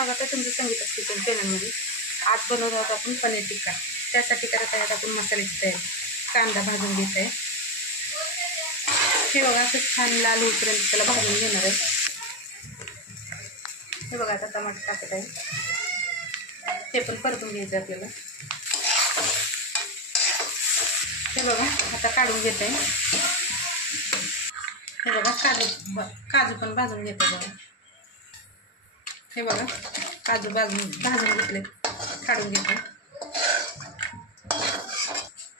स्वागत आहे तुमचं संगीता's किचन चॅनलमध्ये। आज बनवत आहोत आपण पनीर टिक्का। त्यासाठी करत आहोत आपण मसाल्याची तयारी। कांदा भाजून घेत आहे, हे बघा असं छान लाल होईपर्यंत त्याला भाजून घेणार आहे। हे बघा आता टमाटर टाकत आहे, ते पण परतून घ्यायचं आपल्याला। हे बघा आता काढून घेत आहे, हे बघा काजू पण भाजून घेते बघा। हे बघा काजू भाजून घेतले, काढून घेते।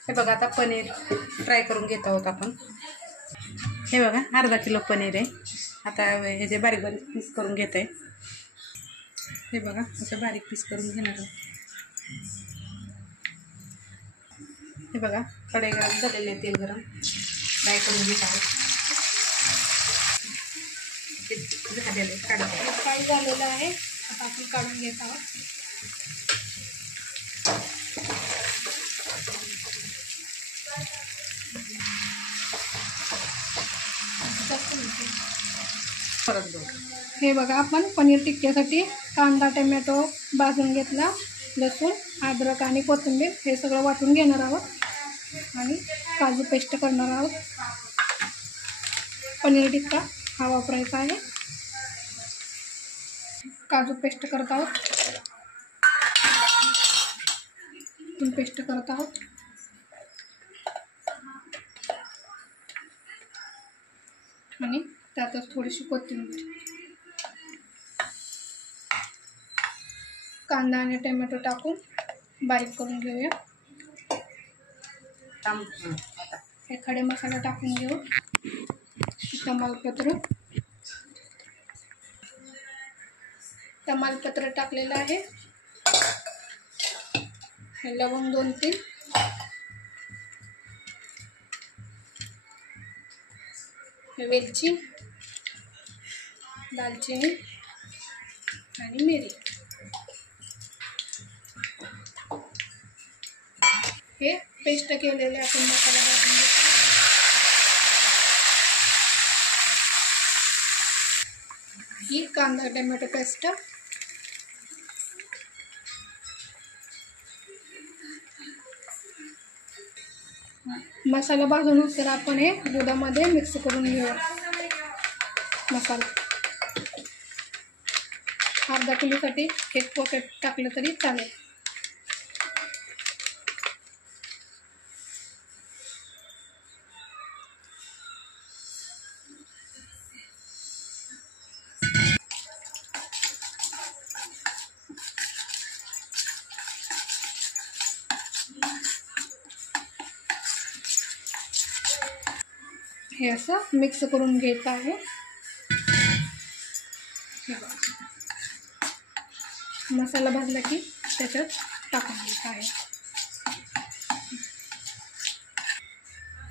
हे बघा आता पनीर फ्राय करून घेत आहोत आपण। हे बघा अर्धा किलो पनीर आहे, आता हे जे बारीक बारीक पीस करून घेत आहे। हे बघा असं बारीक पीस करून घेणार आहोत। हे बघा कढई गरम झालेले, तेल गरम, फ्राय करून घेत आहोत। फ्राय झालेलं आहे, आता आपण काढून घेत आहोत। हे बघा आपण पनीर टिक्क्यासाठी कांदा टोमॅटो भाजून घेतला, लसूण अद्रक आणि कोथिंबीर हे सगळं वाटून घेणार आहोत आणि काजू पेस्ट करणार आहोत। पनीर टिक्का हा वापरायचा आहे। काजू पेस्ट करत आहोत, पेस्ट करत आहोत आणि त्यातच थोडीशी कोथिंबीर। कांदा आणि टोमॅटो टाकून बारीक करून घेऊया। हे खडे मसाला टाकून घेऊ, तमालपत्र टाकलेलं आहे, हे लवंग 2-3, वेलची, दालचिनी आणि मिरी। हे पेस्ट केलेले आपण मसाला टाकून घेतो। ही कांदा टोमॅटो पेस्ट, मसाला भाजून होतं आपण हे दुधामध्ये मिक्स करून घेऊया। मसाला अर्धा किलोसाठी 1 पॉकेट टाकलं तरी चालेल। हे असं मिक्स करून घ्यायचं आहे। मसाला भाजला की त्याच्यात टाकून घ्यायचं आहे।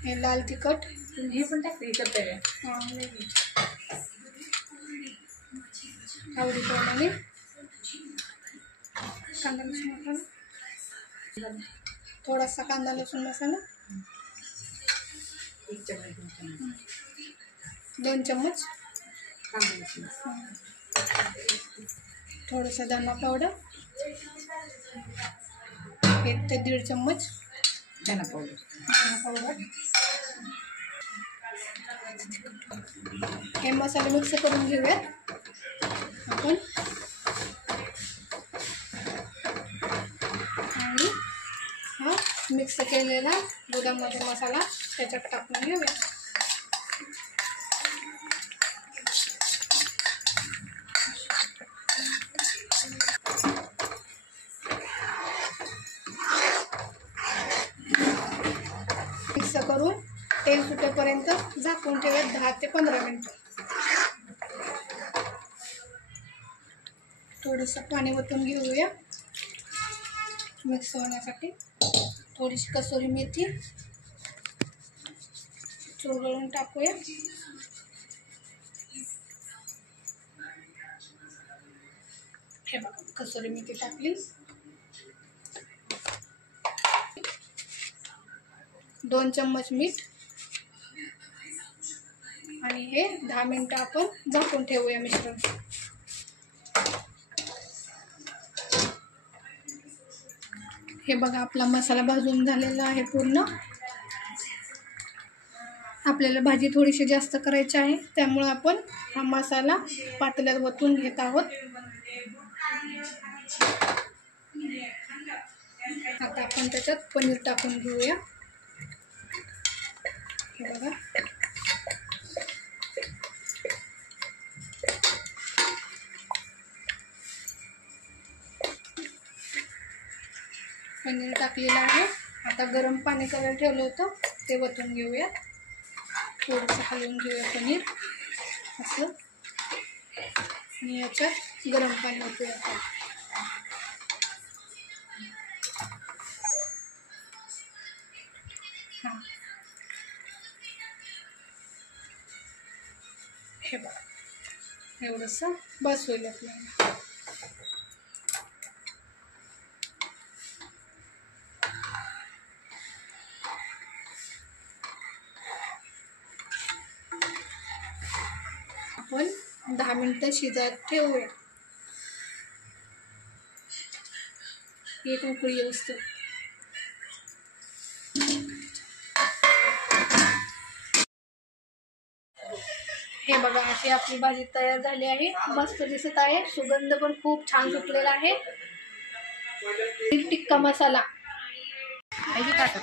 हे लाल तिखट हे पण टाकते करते आवडीप्रमाणे, कांदा लसूण मसाला, थोडासा कांदा लसूण मसाला, 2 चम्मच, थोडासा धना पावडर, 1 ते 1.5 चम्मच धना पावडर। हे मसाले मिक्स करून घेऊयात आपण आणि हा मिक्स केलेला दुधामध्ये मसाला त्याच्यात टाकून घेऊया। मिक्स करून तेल सुटेपर्यंत झाकून ठेवूया 10 ते 15 मिनिटं। थोडंसं पाणी ओतून घेऊया मिक्स होण्यासाठी। थोडीशी कसुरी मेथी चुरगळून टाकूया। हे बघा कसुरी मेथी टाकली, 2 चम्मच मीठ आणि हे 10 मिनिटं आपण झाकून ठेवूया मिश्रण। हे बघा आपला मसाला भाजून झालेला आहे पूर्ण. आपल्याला भाजी थोडीशी जास्त करायची आहे, त्यामुळे आपण हा मसाला पातेल्यात वतून घेत आहोत. आता आपण त्याच्यात पनीर टाकून घेऊया. हे बघा पनीर टाकलेलं आहे. आता गरम पाणी करायला ठेवलं होतं ते वतून घेऊया. थोडंसं हलवून घेऊया पनीर असं, आणि याच्यात गरम पाणी ओतूया. हां हे बघा एवढंसं बस होईल आपल्याला. आपण 10 मिनिटं शिजायला ठेवूया. एक उकळी येऊस. हे बघा अशी आपली भाजी तयार झाली आहे. मस्त दिसत आहे, सुगंध पण खूप छान सुटलेला आहे. टिक्का मसाला आहे की ताटात?